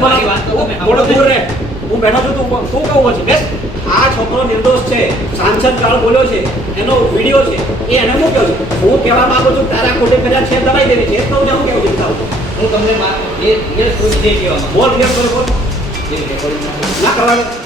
થોડો દૂર રહે. હું બેઠો છું, તું કહું છે બેસ. આ છોકરો નિર્દોષ છે, સાંસદ ગાળ બોલ્યો છે, એનો વિડીયો છે, એ એને મૂક્યો છે. હું કહેવા માંગુ છું તારા ખોટી ફરિયાદ છે દબાઈ દેવી છે. એ કહું છું, હું કેવું છું હું તમને એ જે કહેવામાં બોલ કેમ કરો બોલ ના કરવા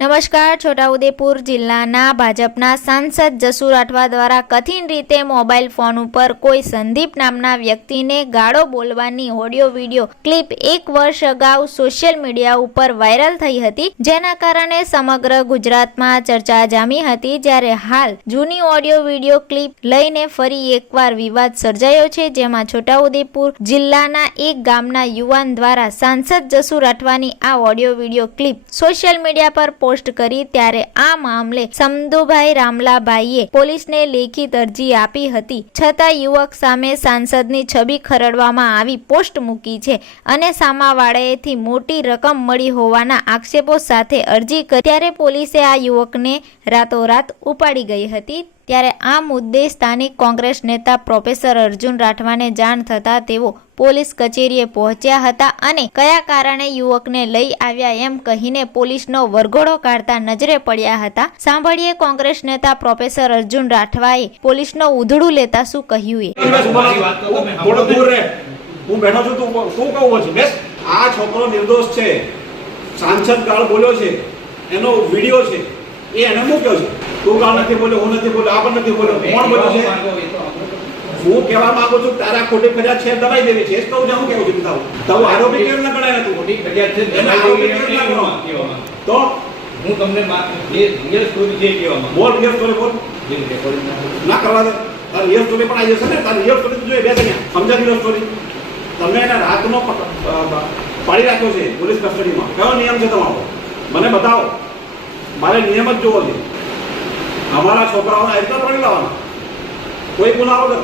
નમસ્કાર. છોટાઉદેપુર જિલ્લાના ભાજપના સાંસદ જસુ રાઠવા દ્વારા કથિત રીતે મોબાઈલ ફોન ઉપર કોઈ સંદીપ નામના વ્યક્તિને ગાળો બોલવાની ઓડિયો વિડીયો ક્લિપ 1 વર્ષ અગાઉ સોશિયલ મીડિયા ઉપર વાયરલ થઈ હતી, જેના કારણે સમગ્ર ગુજરાતમાં ચર્ચા જામી હતી. જ્યારે હાલ જૂની ઓડિયો વિડીયો ક્લિપ લઈને ફરી એકવાર વિવાદ સર્જાયો છે, જેમાં છોટાઉદેપુર જિલ્લાના એક ગામના યુવાન દ્વારા સાંસદ જસુ રાઠવાની આ audio video clip social media પર પોસ્ટ કરી. ત્યારે આ મામલે સમદુભાઈ રામલાભાઈએ પોલીસને લેખિત અરજી આપી હતી, છતાં યુવક સામે સાંસદની છબી ખરડવામાં આવી પોસ્ટ મૂકી છે અને સામાવાળાએથી મોટી રકમ મળી હોવાના આક્ષેપો સાથે અરજી કરી. ત્યારે પોલીસે આ યુવકને રાતોરાત ઉપાડી ગઈ હતી. ત્યારે આ મુદ્દે સ્થાનિક કોંગ્રેસ નેતા પ્રોફેસર અર્જુન રાઠવાને જાણ થતા તેઓ પોલીસ કચેરીએ પહોંચ્યા હતા અને કયા કારણે યુવકને લઈ આવ્યા એમ કહીને પોલીસનો વરઘોડો કાઢતા નજરે પડ્યા હતા. સાંભળીએ કોંગ્રેસ નેતા પ્રોફેસર અર્જુન રાઠવાએ પોલીસનો ઉધડું લેતા શું કહ્યું. થોડો દૂર રહે. હું બેઠો છું, તું કહું છે બેસ. આ છોકરો નિર્દોષ છે, સાંસદ ગાળ બોલ્યો છે, એનો વિડીયો છે, એ એને મૂક્યો છે. તું ગાળ નથી બોલ્યો, હું નથી બોલ્યો, આ પણ નથી બોલ્યો. કોણ બોલ્યો છે? હું કહેવા માંગુ છું તારા ખોટી ફરિયાદ છે દબાઈ દેવી છે. એ કહું છું, હું કેવું છું તારું આરોપી કેમ ન ગણાય તું? ખોટી ફરિયાદ છે એને આરોપી કેમ ન ગણો? તો હું તમને જે રિયલ સ્ટોરી જે કહેવામાં બોલ રિયલ સ્ટોરી બોલ ના કરવા દે. તારી રિયલ સ્ટોરી પણ આવી જશે ને. તારી રિયલ સ્ટોરી જોઈએ બે જણ્યા સમજા રિયલ સ્ટોરી. તમને એને રાતનો પાડી રાખ્યો છે પોલીસ કસ્ટડીમાં. કયો નિયમ છે તમારો? મને બતાવો. મારે નિયમ જ જોવો છે. અમારા છોકરાઓને આ રીતના પડી લાવવાના. કોઈ ગુનાહ વગર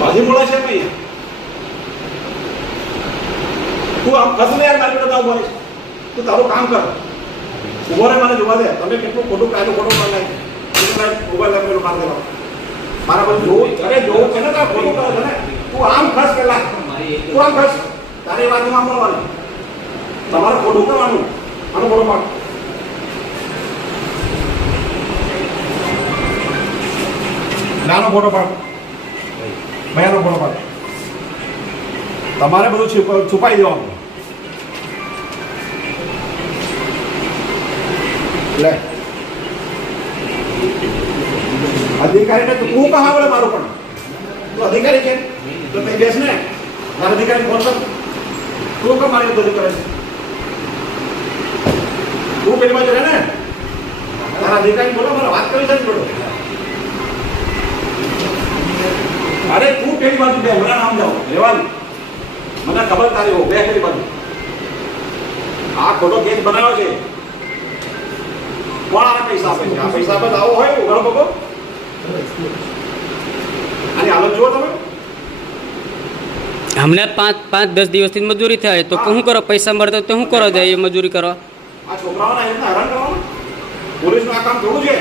બાજી બોલા છે અહીંયા. તું આમ ખસ ને યાર મારી બધા ઉભા છે. તું તારું કામ કર. ઉભો રહે, મને જોવા દે. તમે કેટલું ખોટું કાયદો ખોટો કરી નાખ્યો. મોબાઈલ આપેલું કામ દેવા મારા બધું જોવું. અરે જોવું છે ને તારે ખોટું કરે છે ને. તું આમ ખસ પેલા. તું આમ ખસ. તારી વાત આમ બોલવાની. તમારે ખોટું કરવાનું. આનો બોલો પાક. નાનો ફોટો પાડ. ભયાનો ફોટો પાડ. તમારે બધું છુપાઈ દેવાનું. લે અધિકારીને તું કહા વળે મારું પણ. તું અધિકારી છે તો તે બેસ ને. તારા અધિકારી ફોન કર. તું કે મારી બધું કરે છે. તું પેલી બાજુ રહે ને. તારા અધિકારી બોલો, મારે વાત કરી છે ને બોલો. અરે તું પેલી બાજુ બે. મને નામ જાઓ લેવાનું. મને ખબર તારી હો. બે પેલી બાજુ. આ ખોટો કેસ બનાવ્યો છે. કોણ આને પૈસા આપે છે? આ પૈસા આપે આવો હોય ઉઘાડો પગો. આની હાલત જુઓ તમે. હમણાં 5-10 દિવસથી મજૂરી થાય તો શું કરો? પૈસા મળતા તો શું કરો? જાય મજૂરી કરો. આ છોકરાઓને એમને હેરાન કરવાનું. પોલીસનું આ કામ થોડું છે.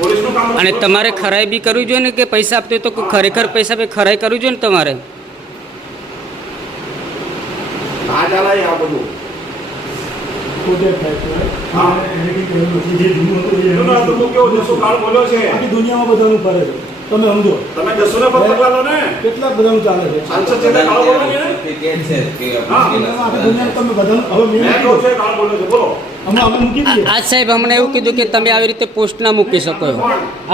પોલીસનું કામ. અને તમારે ખરાઈ બી કરવી જોઈએ ને કે પૈસા આપતો તો ખરેખર પૈસા પે ખરાઈ કરવી જોઈએ ને તમારે. આ ચાલાય આ બધું. દુનિયામાં બધાનું ફરે છે. તમે સમજો. તમે જસુને પત્ર લાવો ને. કેટલા બધાનું ચાલે છે. સાંસદ છે તે ગાળ બોલવાની ને. દુનિયા તમે બધાનું હવે મેં કહું છે ગાળ બોલ્યો છે બોલો. અમે મૂકી દઈએ. આજ સાહેબ અમને એવું કીધું કે તમે આવી રીતે પોસ્ટ ના મૂકી શકો એમ.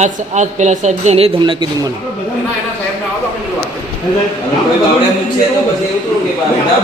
આજ પેલા સાહેબ છે ને એ જ અમને કીધું મને. એના સાહેબને આવો તો આપણે વાત કરીએ. બધા